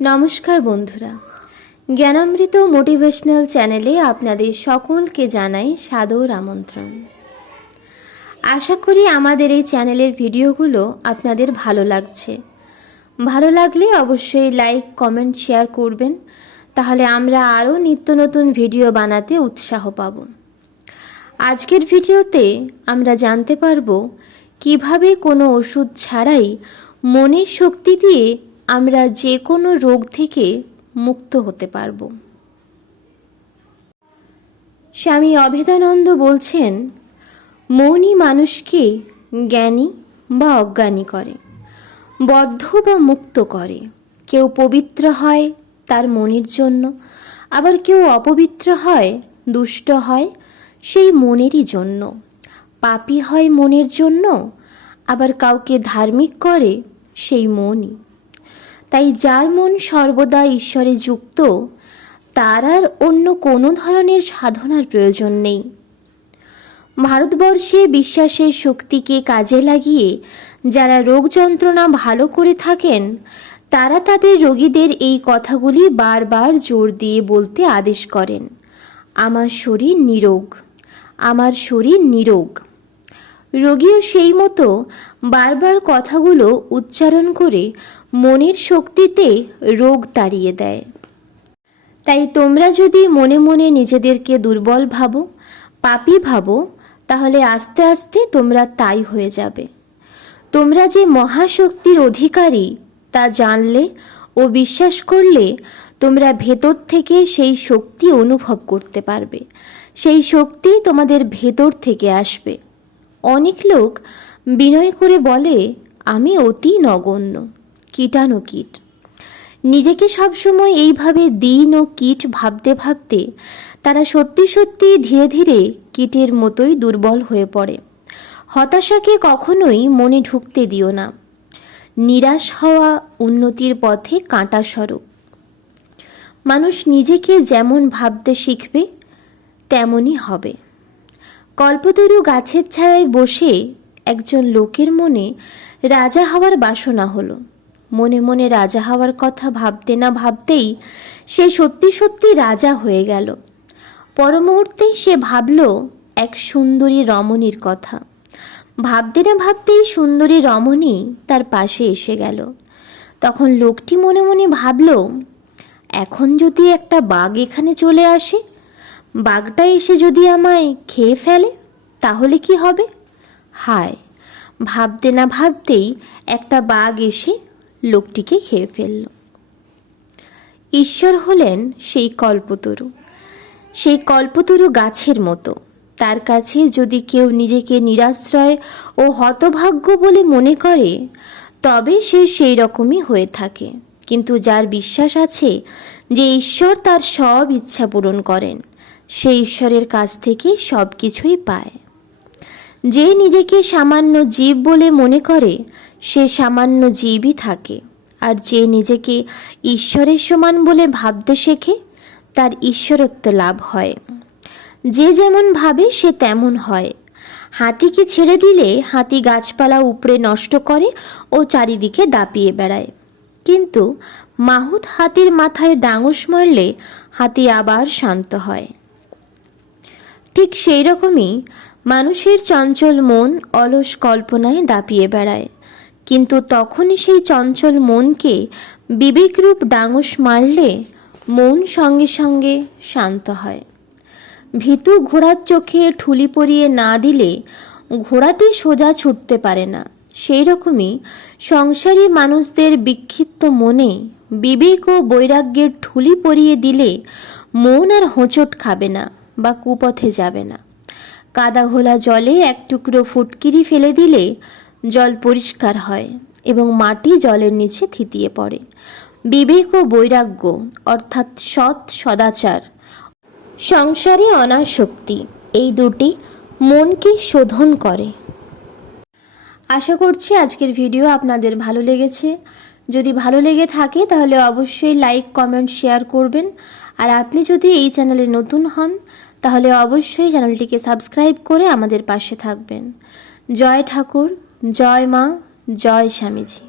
নমস্কার বন্ধুরা। জ্ঞানামৃত মোটিভেশনাল চ্যানেলে আপনাদের সকলকে জানাই সাদর আমন্ত্রণ। আশা করি আমাদের এই চ্যানেলের ভিডিওগুলো আপনাদের ভালো লাগছে। ভালো লাগলে অবশ্যই লাইক, কমেন্ট, শেয়ার করবেন। তাহলে আমরা আরও নিত্য নতুন ভিডিও বানাতে উৎসাহ পাব। আজকের ভিডিওতে আমরা জানতে পারব কীভাবে কোনো ওষুধ ছাড়াই মনের শক্তি দিয়ে আমরা যে কোনো রোগ থেকে মুক্ত হতে পারব। স্বামী অভেদানন্দ বলছেন, মৌনী মানুষকে জ্ঞানী বা অজ্ঞানী করে, বদ্ধ বা মুক্ত করে। কেউ পবিত্র হয় তার মনের জন্য, আবার কেউ অপবিত্র হয়, দুষ্ট হয় সেই মনেরই জন্য। পাপী হয় মনের জন্য, আবার কাউকে ধার্মিক করে সেই মনই। তাই যার মন সর্বদা ঈশ্বরে যুক্ত, তার আর অন্য কোনো ধরনের সাধনার প্রয়োজন নেই। ভারতবর্ষে বিশ্বাসের শক্তিকে কাজে লাগিয়ে যারা রোগ যন্ত্রণা ভালো করে থাকেন, তারা তাদের রোগীদের এই কথাগুলি বারবার জোর দিয়ে বলতে আদেশ করেন। আমার শরীর নিরোগ, আমার শরীর নিরোগ। রোগীও সেই মতো বারবার কথাগুলো উচ্চারণ করে মনের শক্তিতে রোগ তাড়িয়ে দেয়। তাই তোমরা যদি মনে মনে নিজেদেরকে দুর্বল ভাবো, পাপি ভাবো, তাহলে আস্তে আস্তে তোমরা তাই হয়ে যাবে। তোমরা যে মহাশক্তির অধিকারী, তা জানলে ও বিশ্বাস করলে তোমরা ভেতর থেকে সেই শক্তি অনুভব করতে পারবে। সেই শক্তি তোমাদের ভেতর থেকে আসবে। অনেক লোক বিনয় করে বলে, আমি অতি নগণ্য। কীটাণু কীট। নিজেকে সবসময় এইভাবে দিন ও কীট ভাবতে ভাবতে তারা সত্যি সত্যি ধীরে ধীরে কীটের মতোই দুর্বল হয়ে পড়ে। হতাশাকে কখনোই মনে ঢুকতে দিও না। নিরাশ হওয়া উন্নতির পথে কাঁটা স্বরূপ। মানুষ নিজেকে যেমন ভাবতে শিখবে, তেমনই হবে। কল্পতরু গাছের ছায়ায় বসে একজন লোকের মনে রাজা হওয়ার বাসনা হলো। মনে মনে রাজা হওয়ার কথা ভাবতে না ভাবতেই সে সত্যি সত্যি রাজা হয়ে গেল। পরমুহূর্তেই সে ভাবল এক সুন্দরী রমণীর কথা। ভাবতে না ভাবতেই সুন্দরী রমণী তার পাশে এসে গেল। তখন লোকটি মনে মনে ভাবল, এখন যদি একটা বাঘ এখানে চলে আসে, বাঘটা এসে যদি আমায় খেয়ে ফেলে, তাহলে কি হবে? হায়! ভাবতে না ভাবতেই একটা বাঘ এসে লোকটিকে খেয়ে ফেলল। ঈশ্বর হলেন সেই কল্পতরু। সেই কল্পতরু গাছের মতো। তার কাছে যদি কেউ নিজেকে নিরাশ্রয় ও হতভাগ্য বলে মনে করে, তবে সে সেই রকমই হয়ে থাকে। কিন্তু যার বিশ্বাস আছে যে ঈশ্বর তার সব ইচ্ছা পূরণ করেন, সে ঈশ্বরের কাছ থেকে সব কিছুই পায়। যে নিজেকে সামান্য জীব বলে মনে করে সে সামান্য জীবই থাকে। আর যে নিজেকে ঈশ্বরের সমান বলে ভাবতে শেখে, তার ঈশ্বরত্ব লাভ হয়। যে যেমন ভাবে, সে তেমন হয়। হাতিকে ছেড়ে দিলে হাতি গাছপালা উপড়ে নষ্ট করে ও চারিদিকে দাপিয়ে বেড়ায়। কিন্তু মাহুত হাতির মাথায় ডাঙস মারলে হাতি আবার শান্ত হয়। ঠিক সেই রকমই মানুষের চঞ্চল মন অলস কল্পনায় দাপিয়ে বেড়ায়। কিন্তু তখন সেই চঞ্চল মনকে বিবেকরূপ ডাঙস মারলে মন সঙ্গে সঙ্গে শান্ত হয়। ভীতু ঘোড়ার চোখে ঠুলি পরিয়ে না দিলে ঘোড়াটি সোজা ছুটতে পারে না। সেই রকমই সংসারী মানুষদের বিক্ষিপ্ত মনে বিবেক ও বৈরাগ্যের ঠুলি পরিয়ে দিলে মন আর হোঁচট খাবে না বা কুপথে যাবে না। কাদা ঘোলা জলে এক টুকরো ফুটকিরি ফেলে দিলে জল পরিষ্কার হয় এবং মাটি জলের নিচে থিতিয়ে পড়ে। বিবেক ও বৈরাগ্য, অর্থাৎ সৎ সদাচার। সংসারে অনাসক্তি, এই দুটি মনকে শোধন করে। আশা করছি আজকের ভিডিও আপনাদের ভালো লেগেছে। যদি ভালো লেগে থাকে তাহলে অবশ্যই লাইক, কমেন্ট, শেয়ার করবেন। আর আপনি যদি এই চ্যানেলে নতুন হন, তাহলে অবশ্যই চ্যানেলটিকে সাবস্ক্রাইব করে আমাদের পাশে থাকবেন। জয় ঠাকুর। জয় মা জয় স্বামীজি।